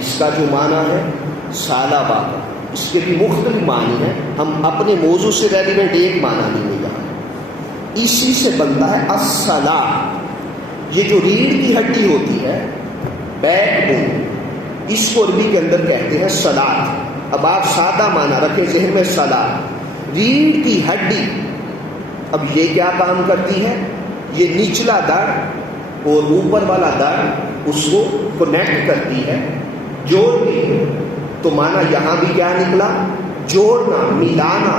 اس کا جو معنی ہے سالہ باقا، اس کے بھی مختلف معنی ہیں، ہم اپنے موضوع سے ریلیونٹ ایک معنی نہیں لے جاتے۔ اسی سے بنتا ہے الصلاۃ۔ یہ جو ریڑھ کی ہڈی ہوتی ہے بیک بون، اس کو عربی کے اندر کہتے ہیں صلاۃ۔ اب آپ سادہ معنی رکھیں ذہن میں، صلاۃ ریڑھ کی ہڈی۔ اب یہ کیا کام کرتی ہے؟ یہ نچلا دڑ اور اوپر والا دڑ اس کو کنیکٹ کرتی ہے، جوڑتی ہے۔ تو معنی یہاں بھی کیا نکلا؟ جوڑنا، ملانا،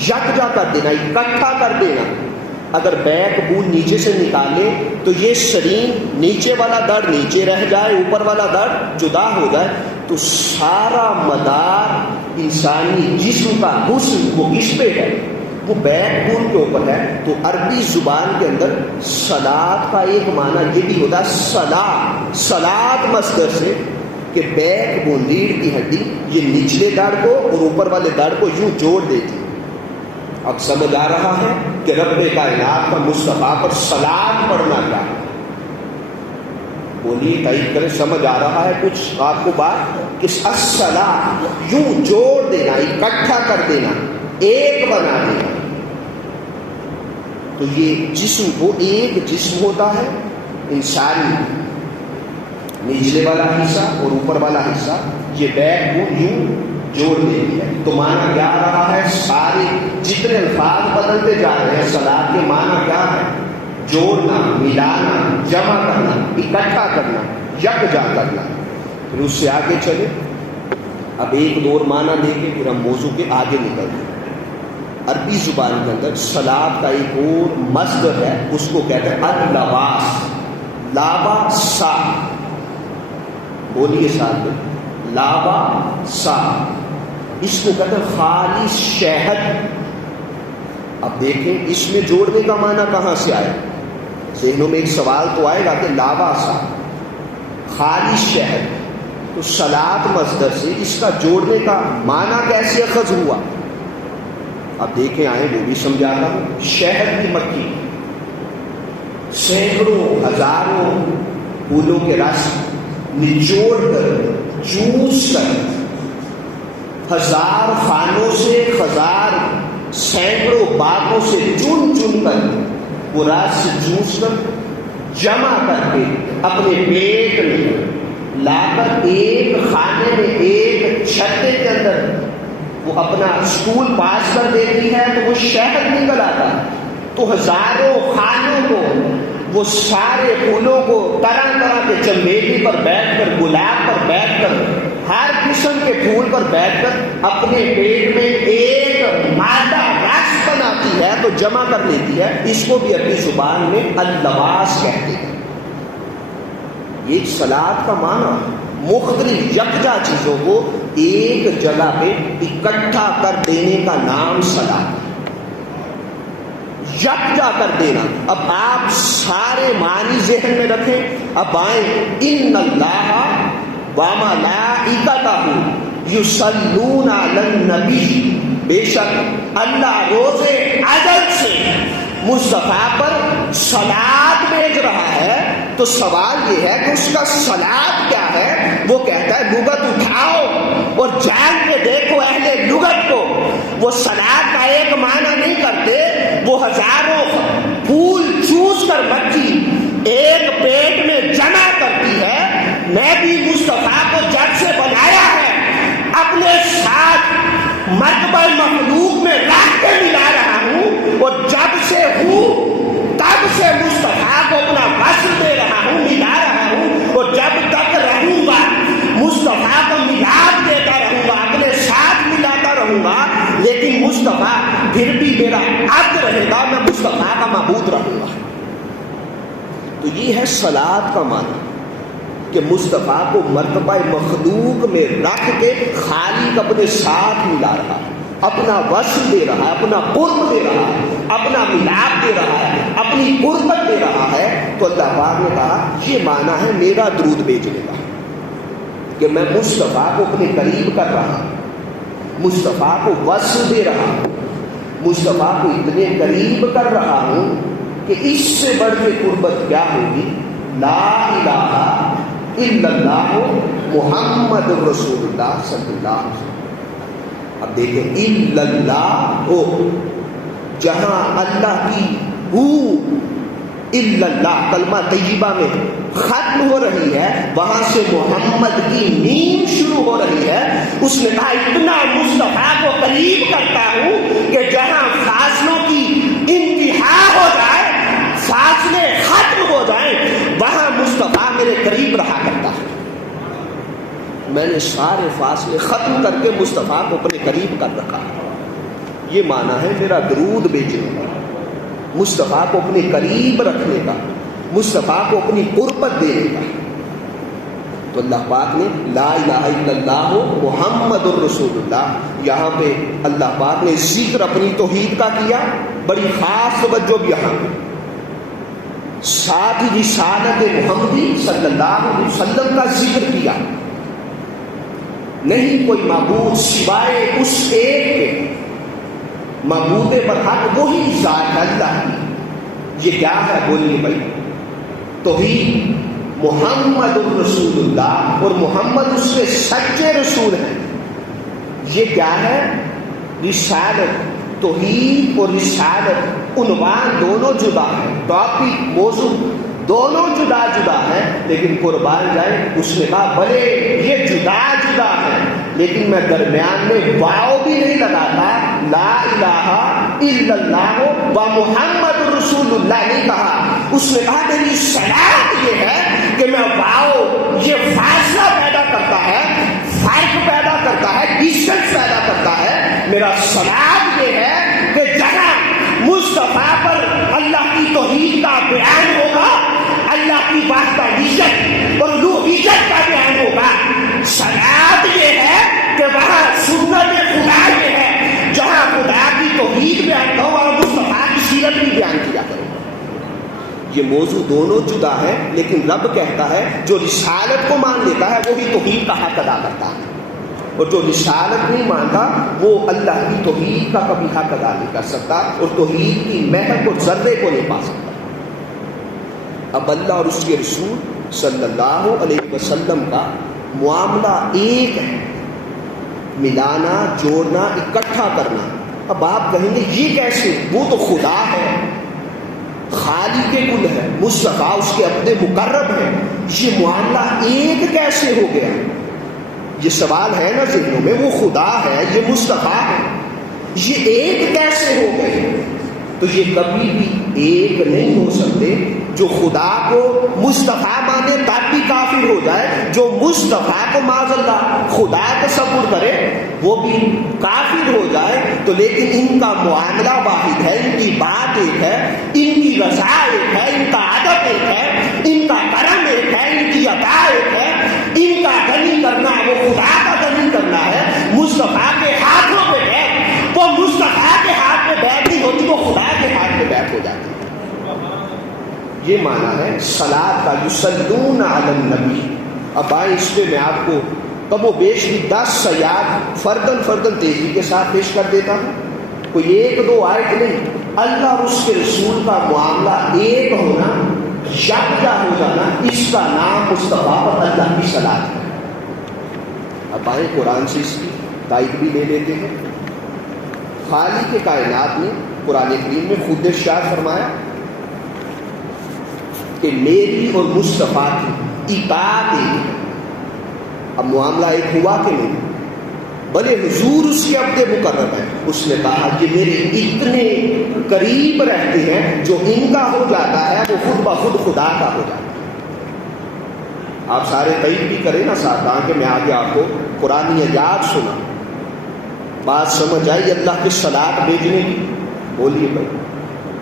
یکجا کر دینا، اکٹھا کر دینا۔ اگر بیک بون نیچے سے نکالے تو یہ شرین نیچے والا دڑ نیچے رہ جائے، اوپر والا دڑ جدا ہو جائے، تو سارا مدار انسانی جسم کا حسن وہ کس پہ ہے؟ وہ بیک بون کے اوپر ہے۔ تو عربی زبان کے اندر صلاۃ کا ایک معنی یہ بھی ہوتا ہے صلاۃ، صلاۃ مصدر سے، کہ بیک بون ریڑھ کی ہڈی یہ نچلے دڑ کو اور اوپر والے دڑ کو یوں جوڑ دیتی۔ اب سمجھ آ رہا ہے کہ رب کائنات کا مصطفیٰ پر صلاۃ پڑھنا کیا ہے؟ بولیے، تائید کریں، سمجھ آ رہا ہے کچھ آپ کو بات؟ کہ الصلاۃ یوں جوڑ دینا، اکٹھا کر دینا، ایک بنا دینا۔ تو یہ جسم کو ایک جسم ہوتا ہے انسانی، نچلے والا حصہ اور اوپر والا حصہ یہ بیک بون یوں جوڑ دیتی ہے۔ تو معنی کیا آ رہا ہے؟ سارے جتنے الفاظ بدلتے جا رہے ہیں صلاۃ کے معنی کیا ہے؟ جوڑنا، ملانا، جمع کرنا، اکٹھا کرنا، یکجا کرنا۔ پھر اس سے آگے چلے، اب ایک دو اور معنی دیکھیں پھر ہم موضوع کے آگے نکلتے ہیں۔ عربی زبان کے اندر صلاۃ کا ایک اور مصدر ہے، اس کو کہتے ہیں اللباس، لاباسا۔ بولیے ساتھ میں، لاباسا۔ اس کو کہتے ہیں خالص شہد۔ اب دیکھیں اس میں جوڑنے کا معنی کہاں سے آیا؟ ذہنوں میں ایک سوال تو آئے گا کہ لاباسا خالص شہد، تو صلاۃ مصدر سے اس کا جوڑنے کا معنی کیسے اخذ ہوا؟ اب دیکھیں آئیں وہ بھی سمجھاتا ہوں۔ شہد کی مکھی سینکڑوں ہزاروں پھولوں کے رس نچوڑ کر چوس کر ہزار خانوں سے ہزار سینکڑوں باغوں سے چن چن کر وہ رس چوس کر جمع کر کے اپنے پیٹ میں لا کر ایک خانے میں ایک چھتے کے اندر وہ اپنا اسکول پاس کر دیتی ہے تو وہ شہد نکل آتا ہے۔ تو ہزاروں خانوں کو وہ سارے پھولوں کو طرح طرح کے چمیلی پر بیٹھ کر، گلاب پر بیٹھ کر، ہر قسم کے پھول پر بیٹھ کر اپنے پیٹ میں ایک مادہ رس بناتی ہے تو جمع کر لیتی ہے۔ اس کو بھی عربی زبان میں اللباس کہتے ہیں۔ یہ صلاۃ کا معنی مختلف یکجا چیزوں کو ایک جگہ پہ اکٹھا کر دینے کا نام صلاۃ، یکجا کر دینا۔ اب آپ سارے معنی ذہن میں رکھیں۔ اب آئیں، ان اللہ وملائکتہ یصلون علی النبی، بے شک اللہ روز اجل سے مصطفیٰ پر صلاۃ بھیج رہا ہے۔ تو سوال یہ ہے کہ اس کا صلاۃ کیا ہے؟ وہ کہتا ہے لغت اٹھاؤ اور جان کے دیکھو اہل لغت کو، وہ صلاۃ کا ایک معنی نہیں کرتے۔ وہ ہزاروں پھول چوس کر مکھی ایک پیٹ میں جمع کرتی ہے۔ میں بھی مصطفیٰ کو جب سے بنایا ہے اپنے ساتھ مرتبہ مخلوق میں رکھ کے ملا رہا ہوں، اور جب سے ہوں تب سے مصطفیٰ کو اپنا وصل دے رہا ہوں، ملا رہا ہوں، اور جب تک رہوں گا مصطفیٰ کو ملاد دیتا رہوں گا، اپنے ساتھ ملاتا رہوں گا۔ لیکن مصطفیٰ پھر بھی میرا عبد رہے گا، میں مصطفیٰ کا معبود رہوں گا۔ تو یہ ہے صلاۃ کا معنی، کہ مصطفیٰ کو مرتبہ مخلوق میں رکھ کے خالق اپنے ساتھ ملا رہا ہے، اپنا وصل دے رہا ہے، اپنا قرب دے رہا ہے، اپنا ملاپ دے رہا ہے، اپنی قربت دے رہا ہے۔ تو اللہ پاک نے کہا یہ معنی ہے میرا درود بھیجنے کا، کہ میں مصطفیٰ کو اپنے قریب کر رہا ہوں، مصطفیٰ کو وصل دے رہا ہوں، مصطفیٰ کو اتنے قریب کر رہا ہوں کہ اس سے بڑھ کے قربت کیا ہوگی؟ لا الہ الا اللہ محمد رسول اللہ صلی اللہ علیہ وسلم. اب دیکھیں الا اللہ ہو، جہاں اللہ کی ہو الا اللہ کلمہ طیبہ میں ختم ہو رہی ہے، وہاں سے محمد کی میم شروع ہو رہی ہے. اس نے کہا اتنا مصطفیٰ کو قریب کرتا ہوں کہ جہاں فاصلوں کی انتہا ہو جائے، فاصلے ختم ہو جائیں، وہاں مصطفیٰ میرے قریب رہا کرتا ہے. میں نے سارے فاصلے ختم کر کے مصطفیٰ کو اپنے قریب کر رکھا. یہ معنی ہے میرا درود بھیجنے کا، مصطفیٰ کو اپنے قریب رکھنے کا، مصطفیٰ کو اپنی قربت دینے کا. تو اللہ پاک نے لا الہ الا اللہ محمد الرسول اللہ، یہاں پہ اللہ پاک نے ذکر اپنی توحید کا کیا، بڑی خاص توجہ یہاں پہ. ساتھ ہی رسالت محمدی صلی اللہ علیہ وسلم کا ذکر کیا. نہیں کوئی معبود سوائے اس ایک کے، معبود برحق وہی ذات اللہ کی. یہ کیا ہے بولیے بھائی؟ توحید. محمد الرسول اللہ، اور محمد اس کے سچے رسول ہیں. یہ کیا ہے؟ رسالت. توحید اور رسالت عنوان دونوں جدا ہیں، ٹاپک موضوع دونوں جدا جدا ہیں، لیکن قربان جائے اس نے کہا بھلے یہ جدا جدا ہے لیکن میں درمیان میں واو بھی نہیں لگاتا، لا الہ الا اللہ و محمد رسول اللہ نہیں کہا. اس نے کہا میری صلاح یہ ہے کہ میں واو یہ فاصلہ پیدا کرتا ہے، فرق پیدا کرتا ہے، ڈسٹنس پیدا کرتا ہے. میرا صلاح یہ ہے کہ جہاں مصطفیٰ پر اللہ کی توحید کا بیان ہوگا، اللہ کی وحدانیت اور الوہیت کا بیان ہوگا. صلاح یہ ہے کہ وہاں سنت خدا یہ ہے، جہاں خدا کی توحید بیان کرو اور مصطفیٰ کی سیرت بھی بیان کیا کرو. یہ موضوع دونوں جدا ہے، لیکن رب کہتا ہے جو رسالت کو مان لیتا ہے وہی توحید کا حق ادا کرتا ہے، اور جو رسالت نہیں مانتا وہ اللہ کی توحید کا کبھی حق ادا نہیں کر سکتا اور توحید کی مہک اور ذرے کو نہیں پا سکتا. اب اللہ اور اس کے رسول صلی اللہ علیہ وسلم کا معاملہ ایک ہے، ملانا، جوڑنا، اکٹھا کرنا. اب آپ کہیں گے یہ کیسے؟ وہ تو خدا ہے، خالق کل ہے، مصطفیٰ اس کے اپنے مقرب ہیں، یہ معاملہ ایک کیسے ہو گیا؟ یہ سوال ہے نا ذہنوں میں. وہ خدا ہے، یہ مصطفیٰ ہے، یہ ایک کیسے ہو گئے؟ تو یہ کبھی بھی ایک نہیں ہو سکتے. جو خدا کو مصطفیٰ مانے تب بھی کافر ہو جائے، جو مصطفیٰ کو معاذ اللہ خدا تصور کرے وہ بھی کافر ہو جائے. تو لیکن ان کا معاملہ واحد ہے، ان کی بات ایک ہے، ان کی رضا ایک ہے، ان کا ادب ایک ہے، ان کا کرم ایک ہے، ان کی عطا ایک ہے. ان کا غنی کرنا وہ خدا کا غنی کرنا ہے. مصطفیٰ کے ہاتھوں پہ بیعت، وہ مصطفیٰ کے ہاتھ میں بیعت نہیں ہوتی، وہ خدا کے ہاتھ میں بیعت ہو جاتی. یہ معنی ہے صلاۃ کا، یصلون علی النبی. اب آئے اس پہ میں آپ کو کم و بیش 10 سیاق فردن تیزی کے ساتھ پیش کر دیتا ہوں. کوئی ایک دو آیت نہیں. اللہ اور اس کے رسول کا معاملہ ایک ہونا، یکجا ہو جانا، اس کا نام مصطفیٰ اور اللہ کی صلاۃ ہے. اب آئے قرآن سے اس کی تائید بھی لے لیتے ہیں. خالق کائنات نے قرآن کریم میں خود ارشاد فرمایا کہ میری اور مصطفیٰ کی اطاعت ایک ہے. اب معاملہ ایک ہوا کہ نہیں؟ بھلے حضور اس کے عبد مقرب ہیں. اس نے کہا کہ میرے اتنے قریب رہتے ہیں، جو ان کا ہو جاتا ہے وہ خود بخود خدا کا ہو جاتا ہے. آپ سارے تائید بھی کریں نا ساتھ، کہ میں آگے آپ کو قرآن آیات سنا. بات سمجھ آئی اللہ کی صلاۃ بھیجنے کی؟ بولیے بھائی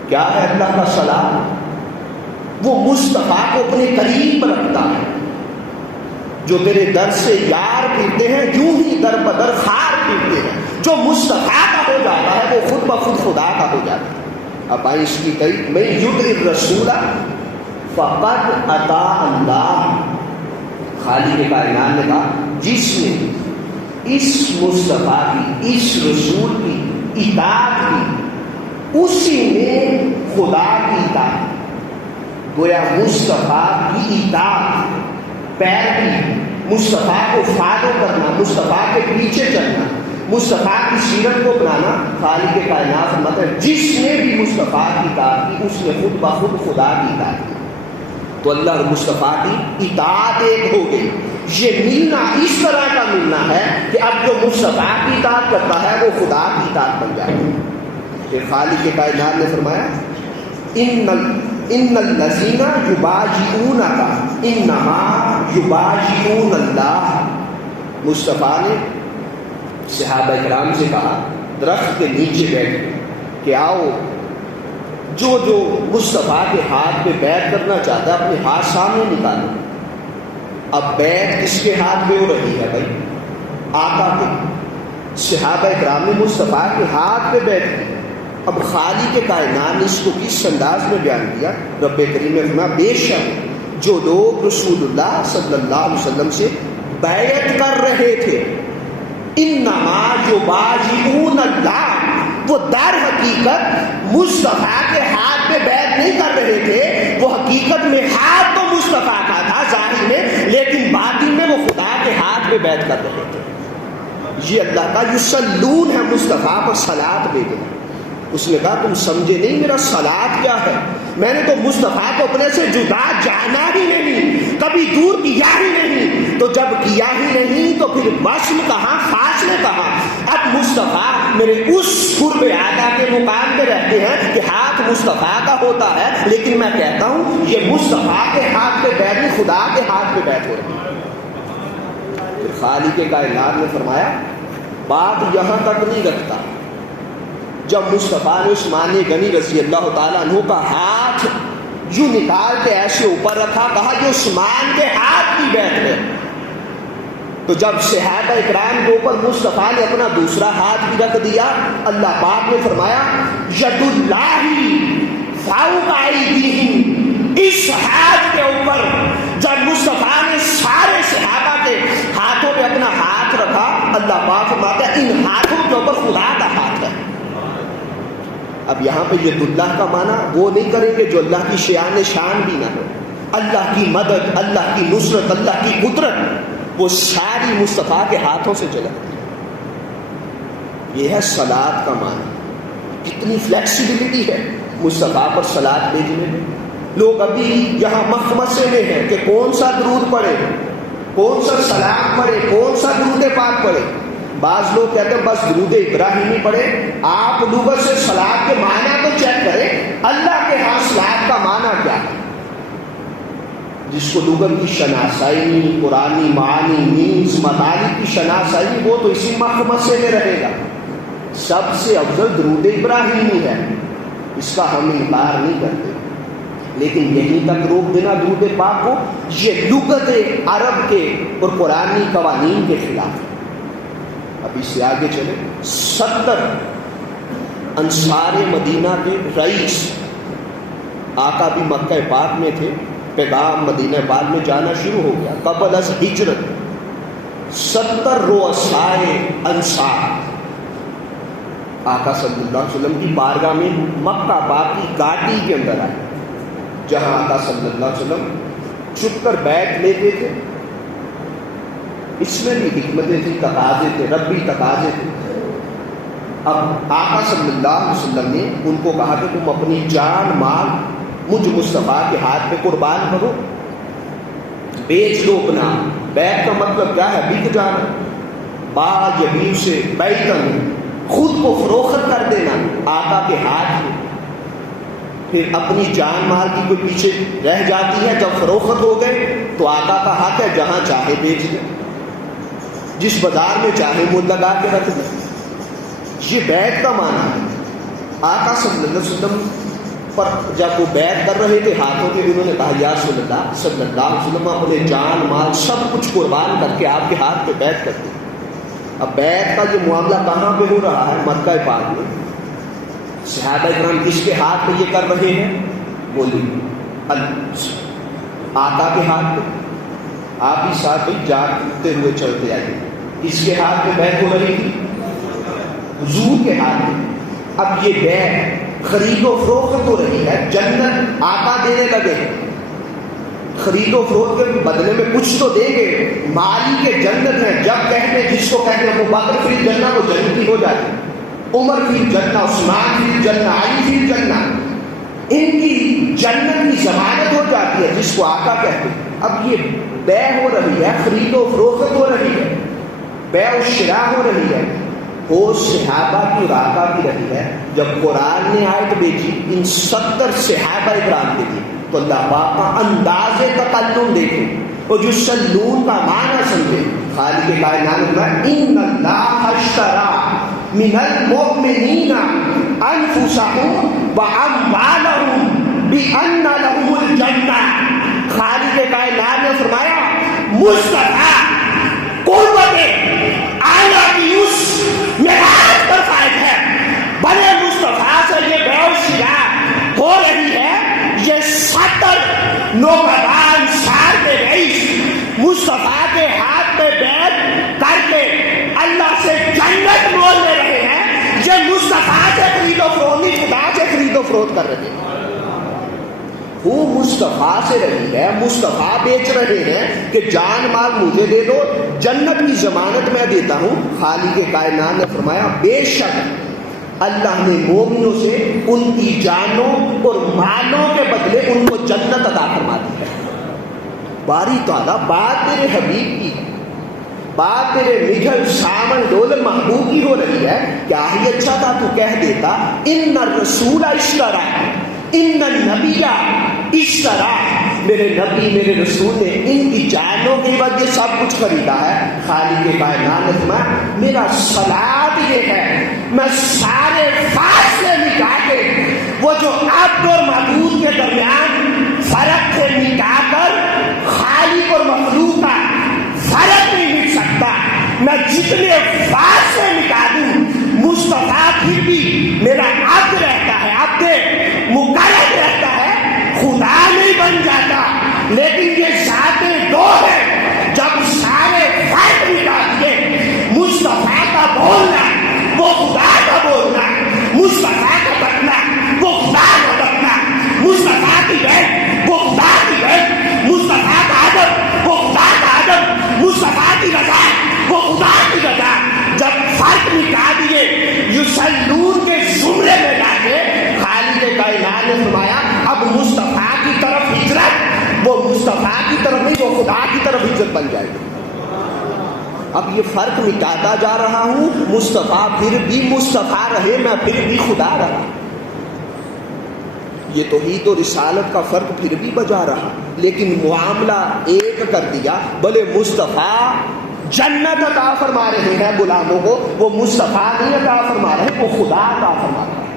کیا ہے اللہ کا صلاۃ؟ وہ مصطفیٰ کو اپنے قریب رکھتا ہے. جو تیرے در سے یار پھرتے ہیں یوں ہی در بدر خار پھرتے ہیں. جو مصطفیٰ کا ہو جاتا ہے وہ خود بخود خدا کا ہو جاتا ہے. اب آئے اس کی تائید میں یطع الرسول فقد اطاع اللہ. خالق کائنات نے کہا جس نے اس مصطفیٰ کی، اس رسول کی اطاعت کی، اسی نے خدا کی اطاعت کی. گویا مصطفیٰ کی اطاعت، پیروی مصطفیٰ کو فالو کرنا، مصطفیٰ کے پیچھے چلنا، مصطفیٰ کی سیرت کو اپنانا، خالق کائنات مطلب جس نے بھی مصطفیٰ کی اطاعت کی اس نے خود بخود خدا کی اطاعت کی. تو اللہ اور مصطفیٰ کی اطاعت ایک ہو گئی. یہ ملنا اس طرح کا ملنا ہے کہ اب جو مصطفیٰ کی اطاعت کرتا ہے وہ خدا کی اطاعت بن جائے گا. پھر خالق کائنات نے فرمایا ان الذین یبایعونک انما یبایعون اللہ. مصطفیٰ نے صحابہ کرام سے کہا درخت کے نیچے بیٹھ کہ آؤ جو جو مصطفیٰ کے ہاتھ پہ بیعت کرنا چاہتا ہے اپنے ہاتھ سامنے نکالو. اب بیعت کس کے ہاتھ پہ ہو رہی ہے بھائی؟ آقا کے. صحابہ کرام نے مصطفیٰ کے ہاتھ پہ بیعت کی. اب خالق کائنات نے اس کو کس انداز میں بیان کیا؟ رب کریم نے فرمایا بے شک جو لوگ رسول اللہ صلی اللہ علیہ وسلم سے بیعت کر رہے تھے انما یبایعون اللہ، وہ در حقیقت مصطفیٰ کے ہاتھ پہ بیعت نہیں کر رہے تھے. وہ حقیقت میں ہاتھ تو مصطفیٰ کا تھا ظاہر میں، لیکن باطن میں وہ خدا کے ہاتھ پہ بیعت کر رہے تھے. یہ اللہ کا یصلون ہے مصطفیٰ پر صلاۃ بھیجنا. اس نے کہا تم سمجھے نہیں میرا صلاۃ کیا ہے؟ میں نے تو مصطفیٰ کو اپنے سے جدا جانا ہی نہیں، کبھی دور کیا ہی نہیں. تو جب کیا ہی نہیں تو پھر وصل کہاں، فاصلے کہاں؟ اب مصطفیٰ میرے اس قرب اعلیٰ کے مقام پہ رہتے ہیں کہ ہاتھ مصطفیٰ کا ہوتا ہے، لیکن میں کہتا ہوں یہ مصطفیٰ کے ہاتھ پہ بیعت نہیں، خدا کے ہاتھ پہ بیعت ہو رہی ہے. پھر خالق کائنات نے فرمایا بات یہاں تک نہیں رکھتا. جب مصطفیٰ نے عثمان غنی رضی اللہ تعالیٰ عنہ کا ہاتھ یوں نکال کے ایسے اوپر رکھا، کہا یہ عثمان کے ہاتھ کی بیعت ہے. تو جب صحابہ اکرام کے اوپر مصطفیٰ نے اپنا دوسرا ہاتھ بھی رکھ دیا، اللہ پاک نے فرمایا ید اللہ فوق ایدیہم. اس ہاتھ کے اوپر جب مصطفیٰ نے سارے صحابہ کے ہاتھوں پہ اپنا ہاتھ رکھا، اللہ پاک فرماتا ہے ان ہاتھوں کے اوپر خدا کا ہاتھ ہے. اب یہاں پہ ید اللہ کا معنی وہ نہیں کریں گے جو اللہ کی شان شان بھی نہ ہو. اللہ کی مدد، اللہ کی نصرت، اللہ کی قدرت وہ ساری مصطفیٰ کے ہاتھوں سے چلتی ہے. یہ ہے صلاۃ کا معنی. کتنی فلیکسیبلٹی ہے مصطفیٰ پر صلاۃ بھیجنے میں. لوگ ابھی یہاں مخمصے میں ہیں کہ کون سا درود پڑھے، کون سا سلام پڑھے، کون سا درود پاک پڑھے. بعض لوگ کہتے ہیں بس درود ابراہیمی پڑھے. آپ لغت سے صلاۃ کے معنی تو چیک کریں، اللہ کے ہاں صلاۃ کا معنی کیا ہے. جس کو لغت کی شناسائی، قرآنی معانی، مینز، مطالب کی شناسائی، وہ تو اسی مخمصے میں رہے گا. سب سے افضل درود ابراہیمی ہے، اس کا ہم انکار نہیں کرتے، لیکن یہیں تک روک دینا درود پاک کو یہ لغت عرب کے اور قرآنی قوانین کے خلاف ہے. اب اس سے آگے چلے. 70 انصار مدینہ کے رئیس آقا بھی مکہ پاک میں تھے. پیغام مدینہ پاک میں جانا شروع ہو گیا قبل از ہجرت. 70 رؤسائے انصار آقا صلی اللہ علیہ وسلم کی بارگاہ میں مکہ پاک کی گاٹی کے اندر آئے، جہاں آقا صلی اللہ علیہ وسلم چھپ کر بیٹھ لیتے تھے. اس میں بھی حکمتیں تھیں، تقاضے تھے، ربی تقاضے تھے. اب آقا صلی اللہ علیہ وسلم نے ان کو کہا کہ تم اپنی جان مال مجھ مصطفیٰ کے ہاتھ پہ قربان کرو، بیچ دو اپنا. بیع کا مطلب کیا ہے؟ بک جانا. با یبیع سے بیعتن، خود کو فروخت کر دینا آقا کے ہاتھ میں. پھر اپنی جان مال کی کوئی پیچھے رہ جاتی ہے، جب فروخت ہو گئے تو آقا کا حق ہے جہاں چاہے بیچ دیں، جس بازار میں چاہے مول لگا کے رکھ دیں. یہ بیعت کا معنی ہے. آقا صلی اللہ علیہ وسلم پر جب وہ بیعت کر رہے تھے ہاتھوں کے، انہوں نے کہا یا رسول اللہ صلی اللہ علیہ وسلم اپنے جان مال سب کچھ قربان کر کے آپ کے ہاتھ پہ بیعت کر دی. اب بیعت کا یہ معاملہ کہاں پہ ہو رہا ہے؟ مکہ پاک میں. صحابہ کرام کس کے ہاتھ پہ یہ کر رہے ہیں؟ بولیے آقا کے ہاتھ پہ. آپ ہی ساتھ جاگتے ہوئے چلتے آئے. کس کے ہاتھ پہ بیعت ہو رہی تھی؟ حضور کے ہاتھ پہ. اب یہ بیعت خرید و فروخت ہو رہی ہے، جنت آقا دینے لگے. خرید و فروخت کے بدلے میں کچھ تو دیں گے. مالی کے جنت ہے. جب کہتے جس کو کہتے ہیں ابو بکر فی الجنہ وہ جنتی ہو جاتی, عمر فی الجنہ, عثمان فی الجنہ, علی فی الجنہ, ان کی جنت کی ضمانت ہو جاتی ہے جس کو آقا کہتے ہیں. اب یہ بے ہو رہی ہے, خرید و فروخت ہو رہی ہے, بے و شراء ہو رہی ہے. وہ صحابہ کی اور آقا کی رہی ہے. جب قرآن نے آیت بھیجی ان 70 صحابہ اکرام کے لیے تو اللہ پاک کا انداز تکلم دیکھیں اور جو سلون کا معنی سمجھے. خالق کائنات میں ان اللہ اشتری من المؤمنین انفسهم واموالهم بان لهم الجنہ. خالق کائنات نے فرمایا مصطفیٰ قوت اعلیٰ کی اس معراج پر فائد ہے. بڑے مصطفیٰ سے یہ بے و شراء ہو رہی ہے. یہ 70 نوکران سار کے رئیس مصطفیٰ کے ہاتھ پہ بیعت کر کے اللہ سے جنت مول لے رہے ہیں. یہ مصطفیٰ سے خرید و فروخت نہیں, خدا سے خرید و فروخت کر رہے ہیں. وہ مصطفیٰ سے رہی ہے, مصطفیٰ بیچ رہے ہیں کہ جان مال مجھے دے دو, جنت کی ضمانت میں دیتا ہوں. خالق کائنات نے فرمایا بے شک اللہ نے مومنوں سے ان کی جانوں اور مالوں کے بدلے ان کو جنت عطا فرما دی ہے. باری تعالیٰ بات تیرے حبیب کی, بات تیرے نجھل سامن ڈول محبوب کی ہو رہی ہے. کیا ہی اچھا تھا تو کہہ دیتا ان الرسول اشتری, ان النبی اشتری, میرے نبی میرے رسول نے ان کی جانوں کی وجہ سب کچھ خریدا ہے. خالق کائنات نے فرمایا میرا صلاح یہ ہے میں سارے فاصلے مٹا کے وہ جو عبد اور معبود کے درمیان فرق سے مٹا کر خالق اور مخلوق کا فرق نہیں مٹ سکتا. میں جتنے فاصلے مٹا دوں مصطفیٰ پھر بھی میرا عبد رہتا ہے, عبد مقرب رہتا ہے, خدا نہیں بن جاتا. لیکن یہ ذات دو ہے. جب سارے فرق مٹا دیے مصطفیٰ کا بولنا وہ خدا کا بولنا, مصطفیٰ کا بکنا وہ خدا کا بکنا, مصطفیٰ کی بیعت وہ خدا کی بیعت, مصطفیٰ کا ادب وہ خدا کا ادب, مصطفیٰ کی رضا وہ خدا کی رضا. جب فرق مٹا دیے یصلون کے زمرے میں لا کے خالق کائنات نے فرمایا اب مصطفیٰ کی طرف ہجرت وہ مصطفیٰ کی طرف نہیں وہ خدا کی طرف ہجرت بن جائے گی. اب یہ فرق مٹاتا جا رہا ہوں, مصطفیٰ پھر بھی مصطفیٰ رہے, میں پھر بھی خدا رہا. یہ توحید و رسالت کا فرق پھر بھی بجا رہا, لیکن معاملہ ایک کر دیا. بھلے مصطفیٰ جنت عطا فرما رہے ہیں غلاموں کو, وہ مصطفیٰ نہیں عطا فرما رہے, وہ خدا عطا فرما رہے ہیں.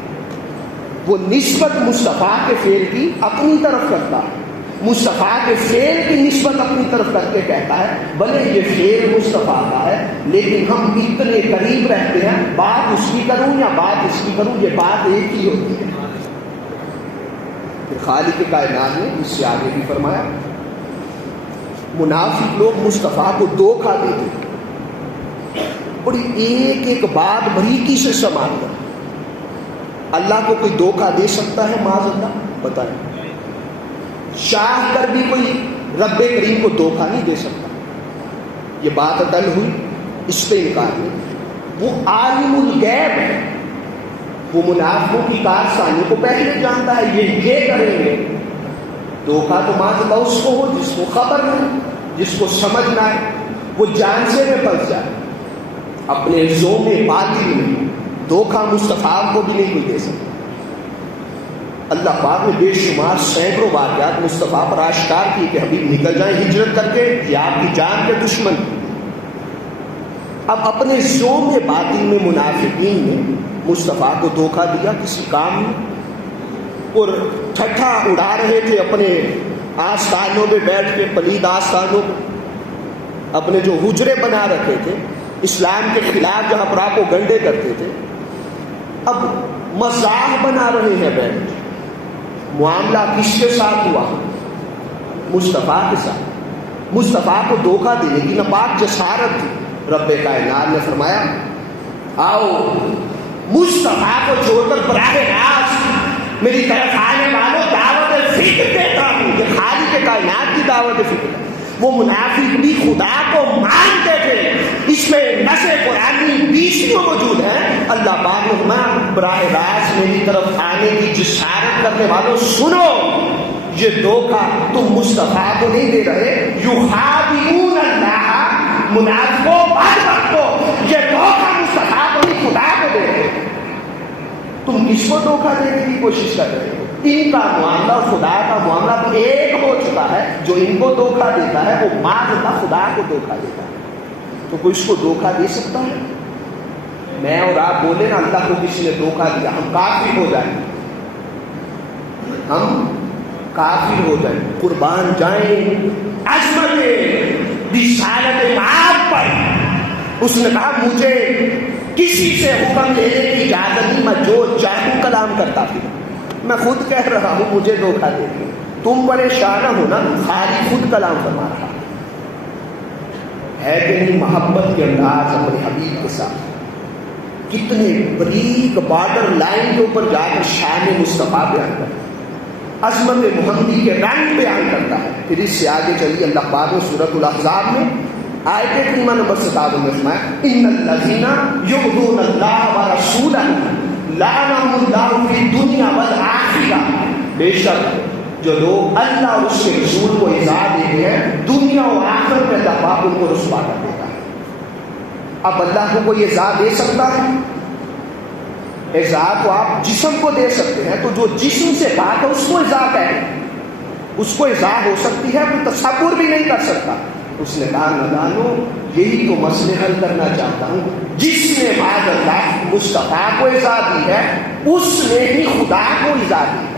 وہ نسبت مصطفیٰ کے فعل کی اپنی طرف کرتا ہے, مصطفیٰ کے فعل کی نسبت اپنی طرف کر کے کہتا ہے بھلے یہ فعل مصطفیٰ کا ہے لیکن ہم اتنے قریب رہتے ہیں, بات اس کی کروں یا بات اس کی کروں یہ بات ایک ہی ہوتی ہے. پھر خالق کائنات نے اس سے آگے بھی فرمایا منافق لوگ مصطفیٰ کو دھوکہ دیتے اور ایک ایک بات باریکی سے سمجھ کر. اللہ کو کوئی دھوکہ دے سکتا ہے معاذ اللہ؟ بتائیں. چاہ کر بھی کوئی رب کریم کو دھوکہ نہیں دے سکتا. یہ بات عدل ہوئی, اس پہ انکار نہیں. وہ عالم الغیب ہے, وہ منافقوں کی کارسانی کو پہلے جانتا ہے. یہ کریں گے دھوکہ تو معاذ اللہ اس کو ہو جس کو خبر نہیں, جس کو سمجھ نہ ہے, وہ جان سے میں پھنس جائے. اپنے زوم باطل میں دھوکہ مصطفیٰ کو بھی نہیں کوئی دے سکتا. اللہ پاک نے بے شمار سینکڑوں واقعات مصطفیٰ پر آشکار کی کہ حبیب نکل جائیں ہجرت کر کے, یہ آپ کی جان کے دشمن. اب اپنے زوم باطل میں منافقین نے مصطفیٰ کو دھوکہ دیا کسی کام میں, اور ٹھٹھا اڑا رہے تھے اپنے آستانوں میں بیٹھ کے, پلید آستانوں کو, اپنے جو حجرے بنا رکھے تھے اسلام کے خلاف جہاں پر آپ کو گنڈے کرتے تھے, اب مزاح بنا رہے ہیں بیٹھ کے. معاملہ کس کے ساتھ ہوا؟ مصطفیٰ کے ساتھ. مصطفیٰ کو دھوکہ دینے کی ناپاک جسارت تھی. رب کائنات نے فرمایا آؤ مصطفیٰ کو چھوڑ کر براہ راست میری طرف آنے والوں دعوت فکر دیتا ہوں، یہ خالق کائنات کی دعوت فکر ہے۔ وہ منافق بھی خدا کو مانتے تھے، اس میں نص قرآنی 20 موجود ہے۔ اللہ پاک نے فرمایا براہ راست میری طرف آنے کی جسارت کرنے والوں سنو، یہ دھوکہ تم مصطفیٰ کو نہیں دے رہے، یخادعون اللہ، منافقوں بدبختوں، یہ دھوکہ مصطفیٰ کو نہیں خدا کو دے رہے، تم کس کو دھوکہ دینے کی کوشش کر رہے ہو؟ ان کا معاملہ خدا کا معاملہ تو ایک ہو چکا ہے، جو ان کو دھوکہ دیتا ہے وہ معاذ اللہ خدا کو دھوکہ دیتا ہے۔ تو کوئی اس کو دھوکہ دے سکتا ہے؟ میں اور آپ بولے نا اللہ کو کسی نے دھوکہ دیا، ہم کافر ہو جائیں، ہم کافر ہو جائیں، قربان جائیں عظمت رسالت آپ پر۔ اس نے کہا مجھے کسی سے حکم لینے کی اجازت نہیں، میں جو چاہوں کلام کرتا پھر، میں خود کہہ رہا ہوں مجھے دھوکہ دے دیا۔ تم پریشان ہو نا، خالی خود کلام فرما رہا ہے کہ نہیں؟ محبت کے انداز اپنے حبیب کے ساتھ کتنے بریک بارڈر لائن کے اوپر جا کر شان مصطفیٰ بیان کرتا ہے، عظمت محمدی کے رنگ بیان کرتا ہے۔ پھر اس سے آگے چلیے اللہ پاک نے سورۃ الاحزاب میں آیت کریمہ نمبر 57 میں فرمایا ان الذین یؤذون اللہ ورسولہ لعنہم اللہ فی الدنیا والآخرہ، بے شک جو لوگ اللہ اور اس کے رسول کو ایذا دیتے ہیں دنیا و آخرت میں اللہ پاک ان کو رسوا کر دیتا ہے۔ اب اللہ کو کوئی ایذا دے سکتا ہے؟ ایذا تو آپ جسم کو دے سکتے ہیں، تو جو جسم سے پاک ہے اس کو ایذا کہیں، اس کو ایذا ہو سکتی ہے، کوئی تصور بھی نہیں کر سکتا۔ اس نے کہا نادانو، یہی تو مسئلے حل کرنا چاہتا ہوں، جس نے معاذ اللہ مصطفیٰ کو ایذا دی ہے اس نے ہی خدا کو ایذا دی ہے۔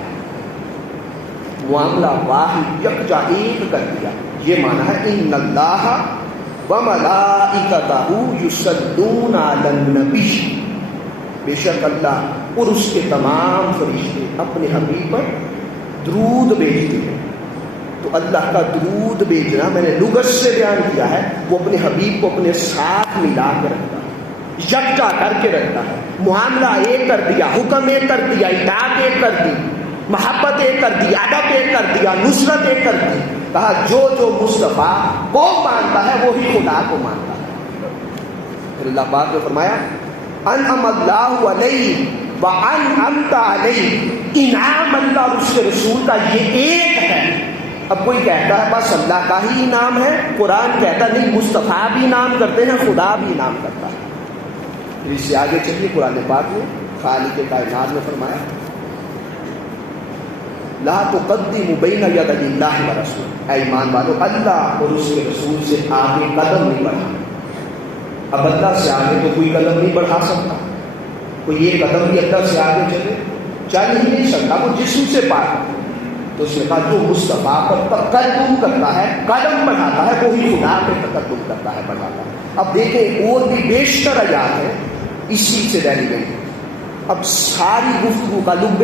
معاملہ واحد یکجا ایک کر دیا، یہ مانا ہے ان اللہ وملائکتہ یصلون علی النبی، بے شک اللہ اور اس کے تمام فرشتے اپنے حبیب پر درود بھیجتے ہیں۔ تو اللہ کا درود بھیجنا میں نے لغت سے بیان کیا ہے، وہ اپنے حبیب کو اپنے ساتھ ملا کے رکھتا ہے، یکجا کر کے رکھتا ہے، معاملہ ایک کر دیا، حکم ایک کر دیا، اطاعت ایک کر دی، محبت ایک کر دی، ادب ایک کر دیا، نصرت ایک کر دی۔ کہا جو جو مصطفیٰ کو مانتا ہے وہی خدا کو مانتا ہے۔ پھر اللہ پاک نے فرمایا انعم اللہ علیہ وانعمت علیہ، انعام اللہ اور اس کے رسول کا یہ ایک ہے۔ اب کوئی کہتا ہے بس اللہ کا ہی انعام ہے، قرآن کہتا نہیں مصطفیٰ بھی انعام کرتے ہیں، خدا بھی انعام کرتا ہے۔ پھر اس سے آگے چلیے قرآن پاک میں خالق کائنات نے فرمایا لا تقدموا بین یدی اللہ ورسولہ، اے ایمان والو اللہ اور اس کے رسول سے آگے قدم نہیں بڑھانا۔ اب اللہ سے آگے تو کوئی قدم نہیں بڑھا سکتا، کوئی یہ قدم بھی اللہ سے آگے چل ہی نہیں سکتا، وہ جسم سے پاک۔ تو اس نے کہا جو مصطفیٰ پر تقدم کرتا ہے، قدم بڑھاتا ہے، وہی خدا پہ تقدم کرتا ہے، بڑھاتا ہے۔ اب دیکھیں اور بھی بیشتر آیات ہے اس چیز سے ڈری گئی۔ اب ساری گفتگو کا لب